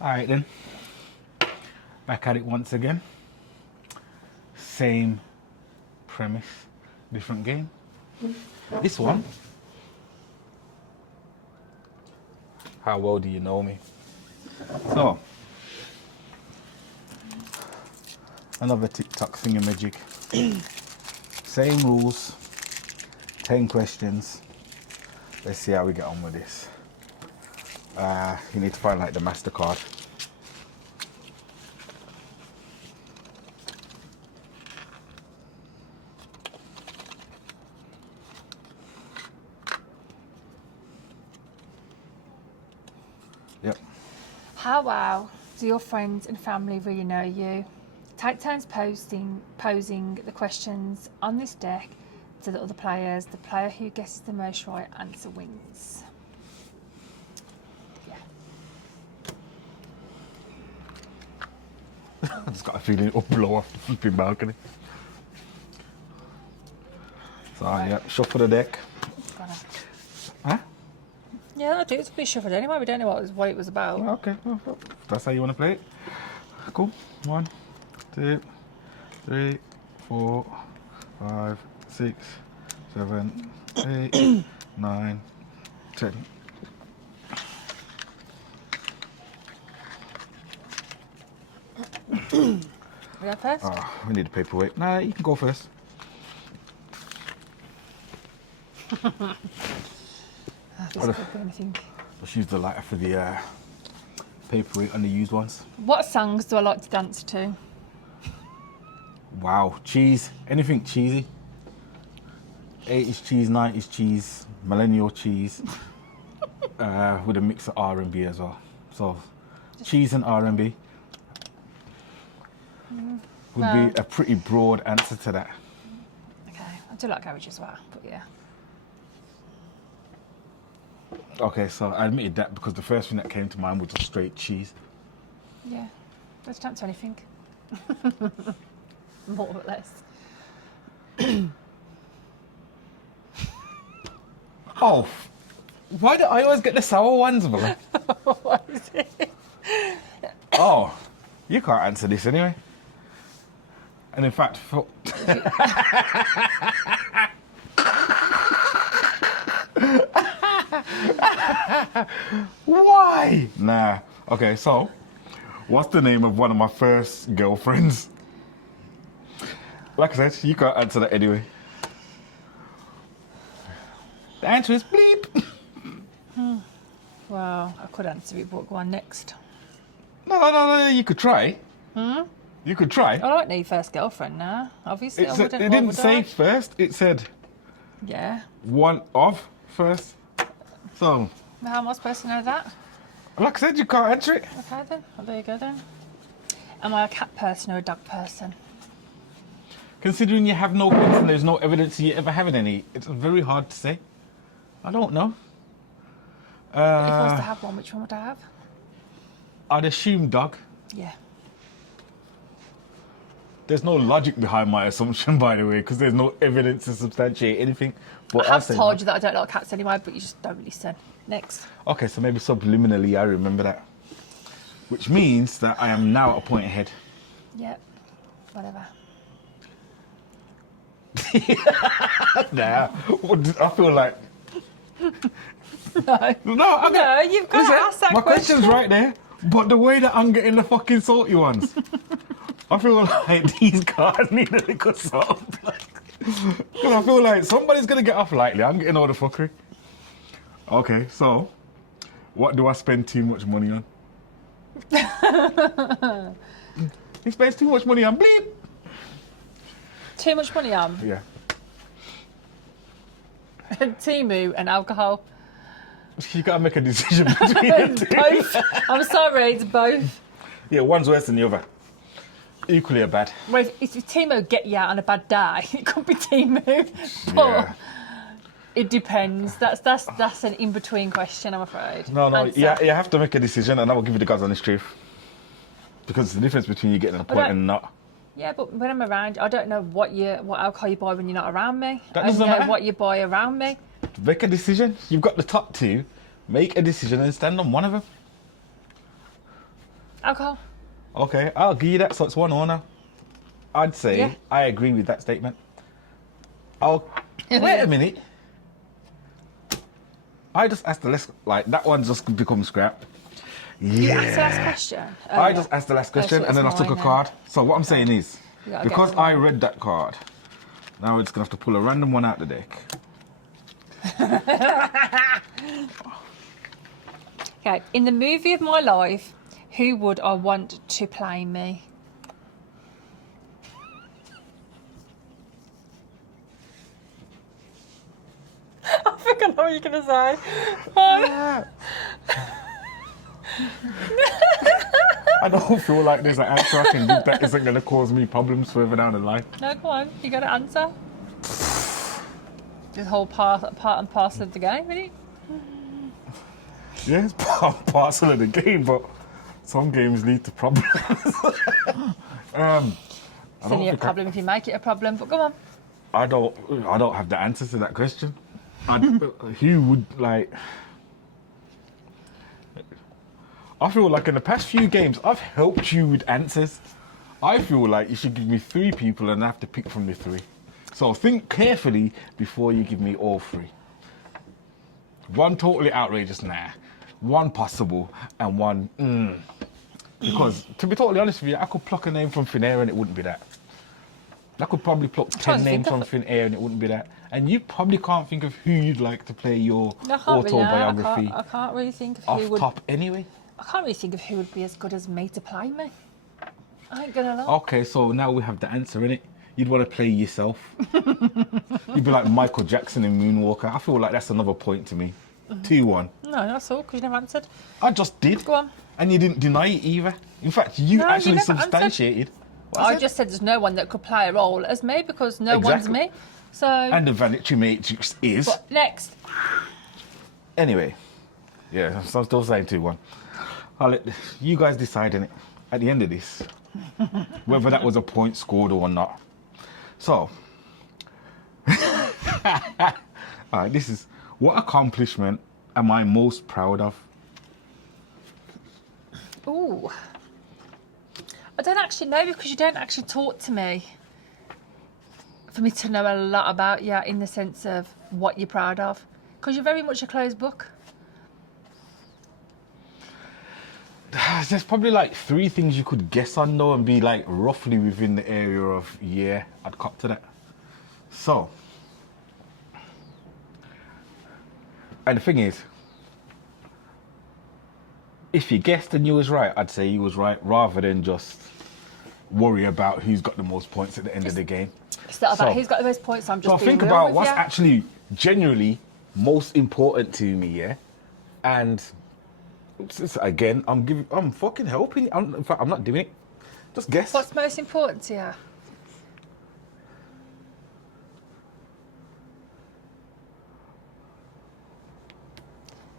Alright then. Back at it once again. Same premise, different game. This one. How well do you know me? So, another TikTok thingamajig. Same rules, 10 questions. Let's see how we get on with this. You need to find like the MasterCard. Yep. How well do your friends and family really know you? Take turns posing the questions on this deck to the other players. The player who guesses the most right answer wins. Yeah. I just got a feeling it'll blow off the flipping balcony. So yeah, shuffle the deck. Huh? Yeah, I do. It's a bit shuffled anyway. We don't know what it was about. Okay, well, that's how you want to play it. Cool. 1, 2, 3, 4, 5, 6, 7, 8, 9, 10. We go first? Oh, we need a paperweight. Nah, you can go first. This could be anything. Let's use the lighter for the paperweight on the used ones. What songs do I like to dance to? Wow, cheese. Anything cheesy. 80s cheese, 90s cheese, millennial cheese, with a mix of R&B as well. So, cheese and R&B would be a pretty broad answer to that. Okay, I do like garage as well, but yeah. Okay, so I admitted that because the first thing that came to mind was just straight cheese. Yeah, let's dance to anything. More or less. Oh, why do I always get the sour ones, bro? What is it? Oh, you can't answer this anyway. And in fact, why? Nah. Okay, so what's the name of one of my first girlfriends? Like I said, you can't answer that anyway. The answer is bleep. Well, I could answer it, but go on next. No, you could try. You could try. I don't need first girlfriend now. Obviously, It didn't say first, it said Yeah. one of first. So, How am I supposed to know that? like I said, you can't answer it. Okay then. Well, there you go then. Am I a cat person or a dog person? Considering you have no pets and there's no evidence you ever having any, it's very hard to say. I don't know. If I was to have one, which one would I have? I'd assume dog. Yeah. There's no logic behind my assumption, by the way, because there's no evidence to substantiate anything. But I have say told you that I don't like cats anyway, but you just don't listen. Next. Okay, so maybe subliminally I remember that. Which means that I am now a point ahead. Yep. Whatever. Nah, I feel like... No. No, You've got to ask that my question. question's right there, but the way that I'm getting the fucking salty ones, I feel like these cards need a little salt. Because I feel like somebody's going to get off lightly. I'm getting all the fuckery. Okay, so what do I spend too much money on? He spends too much money on bleep. Too much money on Yeah. Temu and alcohol. You got to make a decision between the two. Both. I'm sorry, it's both. Yeah, one's worse than the other. Equally as bad. Well, if Temu get you out on a bad day, it could be Temu. But Yeah. it depends. That's an in-between question, I'm afraid. No, Answer. you have to make a decision, and I will give you the God's honest truth. Because it's the difference between you getting a point and not. Yeah, but when I'm around, I don't know what alcohol you buy when you're not around me. That I doesn't only know matter. what you buy around me. Make a decision. You've got the top two. Make a decision and stand on one of them. Alcohol. Okay, I'll give you that. So it's 1-1 now. I'd say Yeah. I agree with that statement. Wait a minute. I just asked the last, like, that one just becomes scrap. You Yeah. asked the last question. Oh, I yeah. just asked the last question so and then I it's took a mine card. So what I'm saying is, You gotta get because one I right. read that card, now we're just gonna have to pull a random one out the deck. Okay, in the movie of my life, who would I want to play me? I think I know what you're going to say. I don't feel like there's an answer I can give that isn't gonna cause me problems further down the line. No, go on. You got to answer. This whole part and parcel of the game, isn't it? Yeah, it's parcel of the game, but some games lead to problems. It's only a problem if you make it a problem, but go on. I don't have the answer to that question. Who would like? I feel like in the past few games I've helped you with answers. I feel like you should give me 3 people and I have to pick from the 3. So think carefully before you give me all 3. One totally outrageous, nah. One possible and one because to be totally honest with you, I could pluck a name from thin air and it wouldn't be that. I could probably pluck 10 names from thin air and it wouldn't be that. And you probably can't think of who you'd like to play your autobiography I can't really think of off who would. top anyway. I can't really think of who would be as good as me to play me. I ain't gonna lie. Okay, so now we have the answer in it. You'd want to play yourself. You'd be like Michael Jackson in Moonwalker. I feel like that's another point to me. 2-1. No, that's all, because you never answered. I just did. Go on. And you didn't deny it either. In fact, you No, you actually never answered. substantiated. what I said. just said there's no one that could play a role as me because no one's Exactly. me. So. And the vanity matrix is. But next. Anyway, yeah, so I'm still saying 2-1. I'll let you guys decide in it at the end of this whether that was a point scored or not. So, all right, this is what accomplishment am I most proud of? Ooh. I don't actually know because you don't actually talk to me for me to know a lot about you in the sense of what you're proud of. Because you're very much a closed book. There's probably like 3 things you could guess on though and be like roughly within the area of I'd cop to that. So, and the thing is, if you guessed and you was right, I'd say you was right rather than just worry about who's got the most points at the end of the game. It's not about So- who's got the most points, I'm just So being think real about with what's you. actually genuinely most important to me, yeah? And again, I'm fucking helping. In fact, I'm not doing it. Just guess. What's most important to you?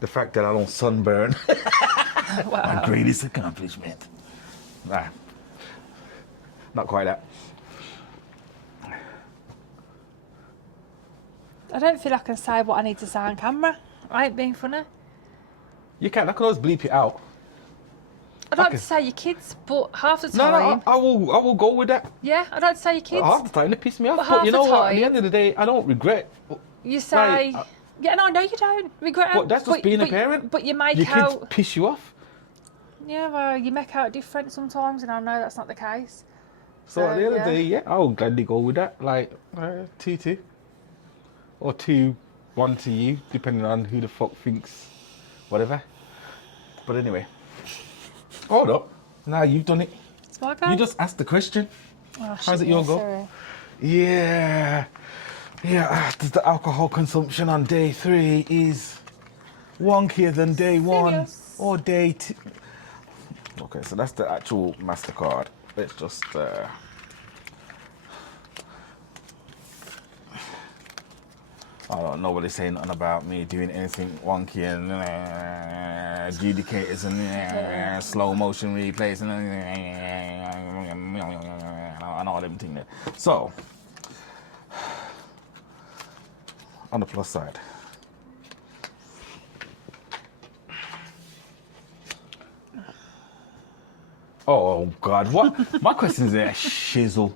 The fact that I don't sunburn. My Wow. greatest accomplishment. Nah. Not quite that. I don't feel I can say what I need to say on camera. I ain't being funny. You can. I can always bleep it out. I'd like Okay. to say your kids, but half the No, time. I will go with that. Yeah, I'd like to say your kids. Half the time they piss me off. But But half you the know what? At time- the end of the day, I don't regret. You say. Like, yeah, no, I know you don't regret it. But that's just being a parent. But you make Your kids out. piss you off. Yeah, well, you make out different sometimes, and I know that's not the case. So at the end of the yeah. day, yeah, I'll gladly go with that. Like 2-2. Or 2-1 to you, depending on who the fuck thinks whatever. But anyway. Hold up. Now you've done it. It's my go. You just asked the question. Oh, How's shit, it your yeah, go? sorry. Yeah. Yeah, the alcohol consumption on day 3 is wonkier than day 1 Serious? or day 2. Okay, so that's the actual MasterCard. Let's just I don't know what they're saying nothing about me doing anything wonky and adjudicators and slow motion replays and all them things there. So, on the plus side, Oh God, what? My question's a shizzle.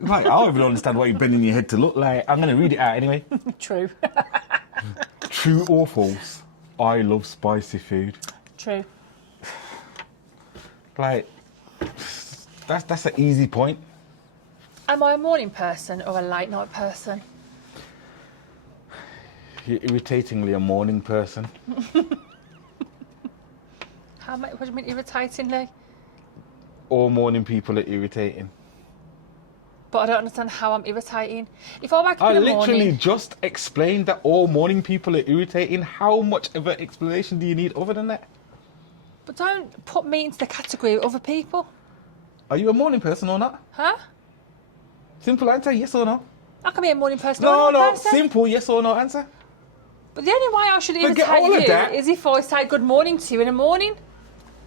Like, I don't even understand what you're bending your head to look like. I'm gonna read it out anyway. True. True or false? I love spicy food. True. Like, that's an easy point. Am I a morning person or a late night person? You're irritatingly a morning person. What do you mean irritatingly? All morning people are irritating. But I don't understand how I'm irritating. If I wake up I in the literally morning... just explained that all morning people are irritating. How much of an explanation do you need other than that? But don't put me into the category of other people. Are you a morning person or not? Huh? Simple answer, yes or no? I can be a morning person or No, a night person. simple yes or no answer. But the only way I should Forget all of irritate that. you is if I say good morning to you in the morning.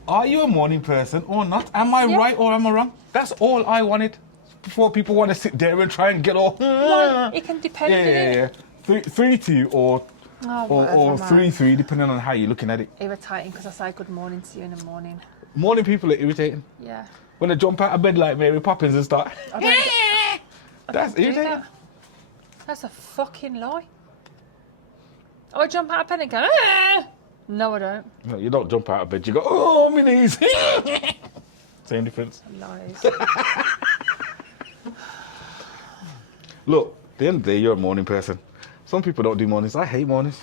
Are you a morning person or not? Am I Yeah. right or am I wrong? That's all I wanted. Before people want to sit there and try and get all... Well, it can depend, Yeah. 3-2 or whatever, man. 3-3, depending on how you're looking at it. Irritating because I say good morning to you in the morning. Morning people are irritating. Yeah. When they jump out of bed like Mary Poppins and start... I don't That's do irritating. that. That's a fucking lie. I jump out of bed and go, ah! No, I don't. No, you don't jump out of bed, you go, oh, my knees. Same difference. Lies. Look, at the end of the day, you're a morning person. Some people don't do mornings. I hate mornings.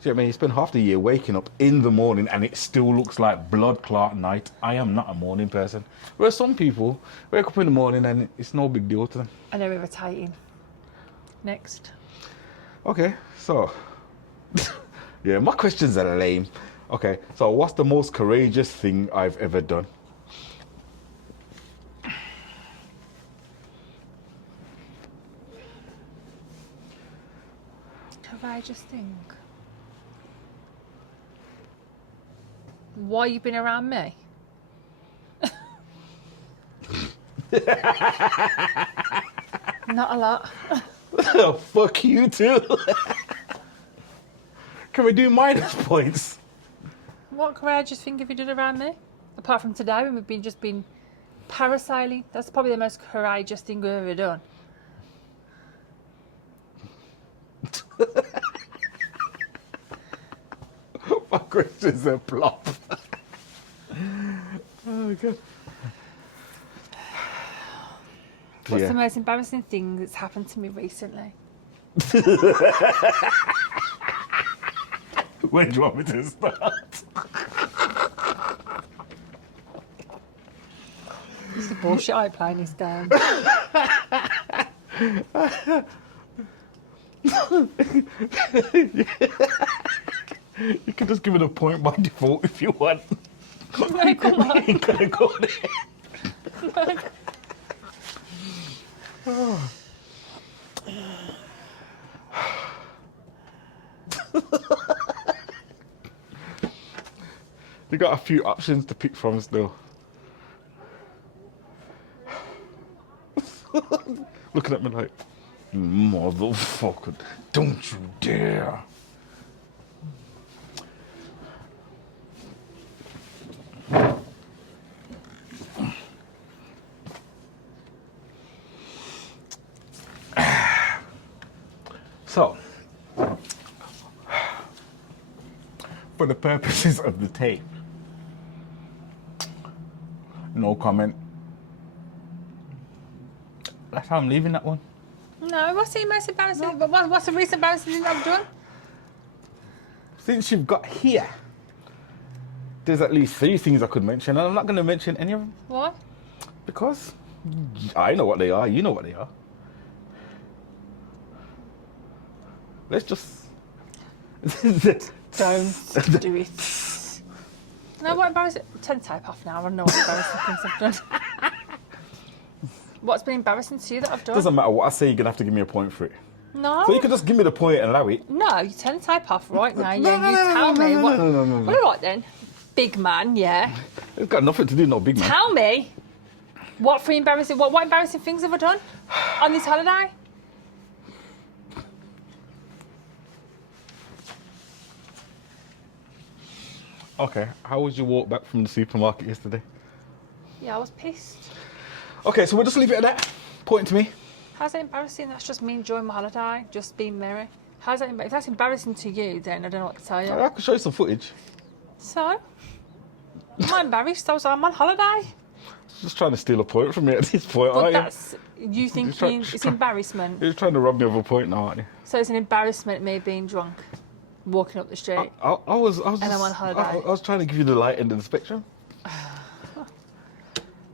See what I mean? You spend half the year waking up in the morning and it still looks like blood clot night. I am not a morning person. Whereas some people wake up in the morning and it's no big deal to them. And they're irritating. Next. Okay, so... yeah, my questions are lame. Okay, so what's the most courageous thing I've ever done? Courageous thing. Why you been around me? Not a lot. Oh, fuck you too. Can we do minus points? What courageous thing have you done around me? Apart from today when we've just been parasailing. That's probably the most courageous thing we've ever done. My questions are plop. Oh, God. What's Yeah. the most embarrassing thing that's happened to me recently? Where do you want me to start? This is bullshit I playing this game. You can just give it a point by default if you want. No, come on. You ain't gonna go there. You got a few options to pick from still. Looking at me like, motherfucker, don't you dare. So, for the purposes of the tape, no comment. That's how I'm leaving that one. No, what's the most embarrassing? What's the recent embarrassing thing I've done? Since you've got here, there's at least 3 things I could mention, and I'm not going to mention any of them Why? because I know what they are, you know what they are. Let's just... Don't do it. No, what embarrassing? Turn the tape off now. I don't know what embarrassing things I've done. What's been embarrassing to you that I've done? Doesn't matter what I say, you're going to have to give me a point for it. No. So you can just give me the point and allow it. No, you turn the tape off right now. Yeah, you tell me. What? No. Well, all right then. Big man, yeah. It's got nothing to do, no big man. Tell me. What embarrassing things have I done on this holiday? Okay, how was your walk back from the supermarket yesterday? Yeah, I was pissed. Okay, so we'll just leave it at that. Point to me. How's that embarrassing? That's just me enjoying my holiday, just being merry. How's that? If that's embarrassing to you, then I don't know what to tell you. I can show you some footage. So, I'm not embarrassed. I'm on holiday. Just trying to steal a point from me at this point, But aren't you? that's you thinking it's embarrassment. You're trying to rob me of a point now, aren't you? So it's an embarrassment me being drunk, walking up the street. I was And just, I'm on holiday. I was trying to give you the light end of the spectrum.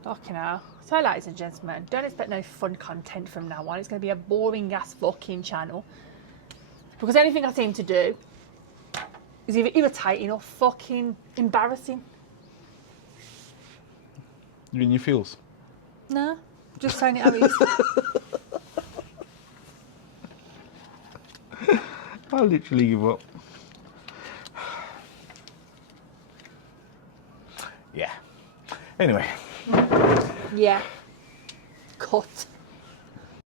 Fucking hell. So, ladies and gentlemen, don't expect no fun content from now on. It's going to be a boring ass fucking channel. Because anything I seem to do is either irritating or fucking embarrassing. You in your feels? No, just saying it how it is. I literally give up. Yeah. Anyway. Yeah. Cut.